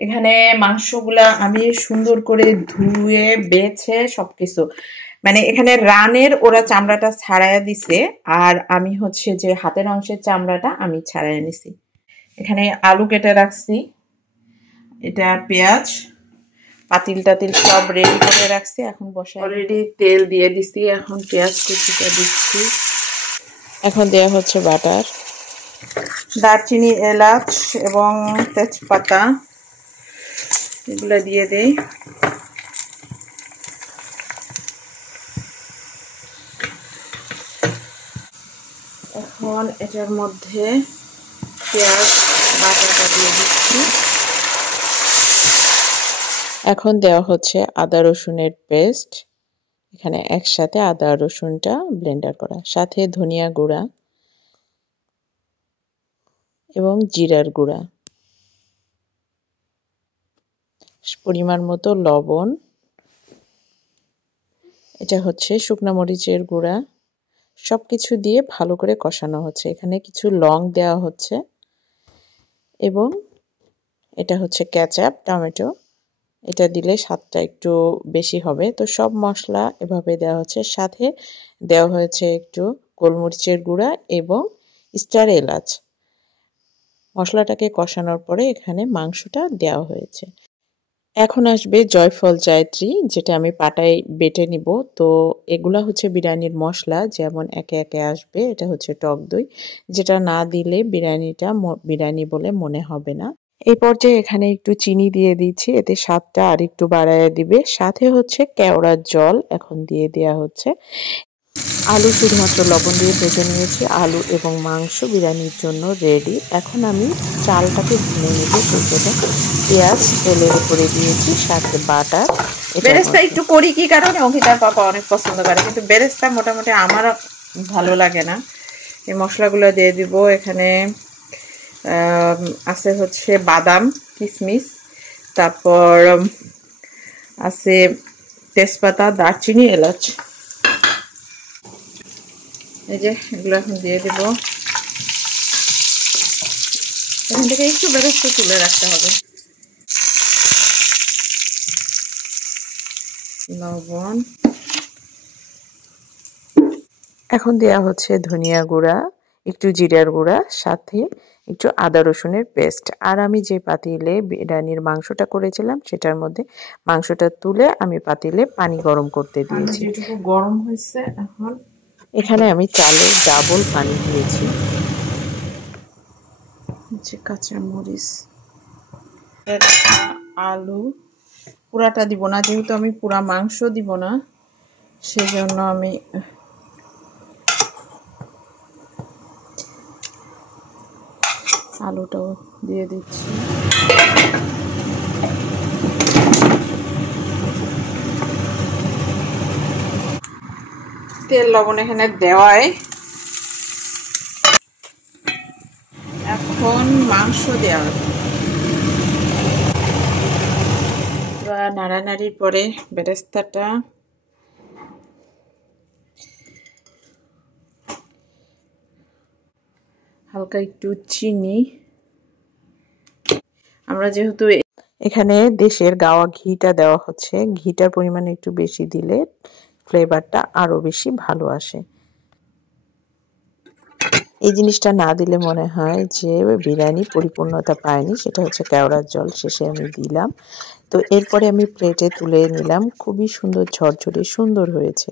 এখানে মাংসগুলা আমি সুন্দর করে ধুয়ে বেছে সবকিছু মানে এখানে রানের ওরা চামড়াটা ছাড়াইয়া দিছে আর আমি হচ্ছে যে হাতের অংশের চামড়াটা আমি ছাড়াইয়া নিছি। এখানে আলু কেটে রাখছি, এটা পেঁয়াজ, পাতিল টাতিল সব রেডি করে রাখছি। এখন বসে অলরেডি তেল দিয়ে দিছি, এখন পেঁয়াজ কুচিটা দিচ্ছি। এখন দেয়া হচ্ছে বাটার, দারচিনি, এলাচ এবং তেজপাতা এগুলো দিয়ে দেই। এখন এটার মধ্যে পেঁয়াজ বাটাটা দিয়ে দিচ্ছি। এখন দেওয়া হচ্ছে আদা রসুনের পেস্ট, এখানে একসাথে আদা রসুনটা ব্লেন্ডার করা, সাথে ধনিয়া গুঁড়া এবং জিরার গুঁড়া, পরিমাণ মতো লবণ, এটা হচ্ছে শুকনা মরিচের গুঁড়া, সবকিছু দিয়ে ভালো করে কষানো হচ্ছে। এখানে কিছু লং দেওয়া হচ্ছে এবং এটা হচ্ছে কেচাপ, টমেটো, এটা দিলে স্বাদটা একটু বেশি হবে। তো সব মশলা এভাবে দেওয়া হচ্ছে, সাথে দেওয়া হয়েছে একটু গোলমরিচের গুঁড়া এবং স্টার এলাচ। মশলাটাকে কষানোর পরে এখানে মাংসটা দেওয়া হয়েছে। এখন আসবে জয়ফল জায়ত্রী, যেটা আমি পাটায় বেটে নিব। তো এগুলা হচ্ছে বিরিয়ানির মশলা, যেমন একে একে আসবে। এটা হচ্ছে টক দই, যেটা না দিলে বিরিয়ানিটা বিরিয়ানি বলে মনে হবে না। এই পর্যায়ে এখানে একটু চিনি দিয়ে দিচ্ছি, এতে স্বাদটা আর একটু বাড়ায় দিবে। সাথে হচ্ছে কেওড়ার জল এখন দিয়ে দেওয়া হচ্ছে। আলু শুধুমাত্র লবণ দিয়ে ভেজে নিয়েছি। আলু এবং মাংস বিরিয়ানির জন্য রেডি। এখন আমি চালটাকে ভেঙে নেব। সেটা পেঁয়াজ তেলের উপরে দিয়েছি, সাথে বাটার। বেরেস্তা একটু করি কি কারণে, অঙ্কিতার পাপা অনেক পছন্দ করে, কিন্তু বেরেস্তা মোটামুটি আমার ভালো লাগে না। এই মশলাগুলো দিয়ে দিব। এখানে আছে হচ্ছে বাদাম, কিশমিশ, তারপর আছে তেজপাতা, দারচিনি, এলাচ। এই যে এগুলো এখন দিয়ে দিব। এখান থেকে একটু বেরেস্তা তুলে রাখতে হবে। লবণ, এখন দেওয়া হচ্ছে ধনিয়া গুঁড়া, একটু জিরার গুঁড়া, সাথে একটু আদা রসুনের পেস্ট। আর আমি যে পাতিলে বিরিয়ানির মাংসটা করেছিলাম সেটার মধ্যে মাংসটা তুলে আমি পাতিলে পানি গরম করতে দিয়েছি। যেটুকু গরম হয়েছে এখন এখানে আমি চালের ডাবল পানি দিয়েছি। যে কাঁচা মরিচ, আলু পুরাটা দিব না, যেহেতু আমি পুরা মাংস দিব না, সেজন্য আমি আলুটাও দিয়ে দিচ্ছি। তেল লবণ এখানে দেওয়ায় এখন মাংস দেওয়া হবে। নাড়ানাড়ির পরে বেরেস্তাটা হালকা একটু চিনি, আমরা যেহেতু এখানে দেশের গাওয়া ঘিটা দেওয়া হচ্ছে, ঘিটার পরিমাণ একটু বেশি দিলে ফ্লেভারটা আরো বেশি ভালো আসে। এই জিনিসটা না দিলে মনে হয় যে বিরিয়ানি পরিপূর্ণতা পায়নি, সেটা হচ্ছে কেওড়ার জল শেষে আমি দিলাম। তো এরপরে আমি প্লেটে তুলে নিলাম, খুবই সুন্দর ঝরঝরে সুন্দর হয়েছে।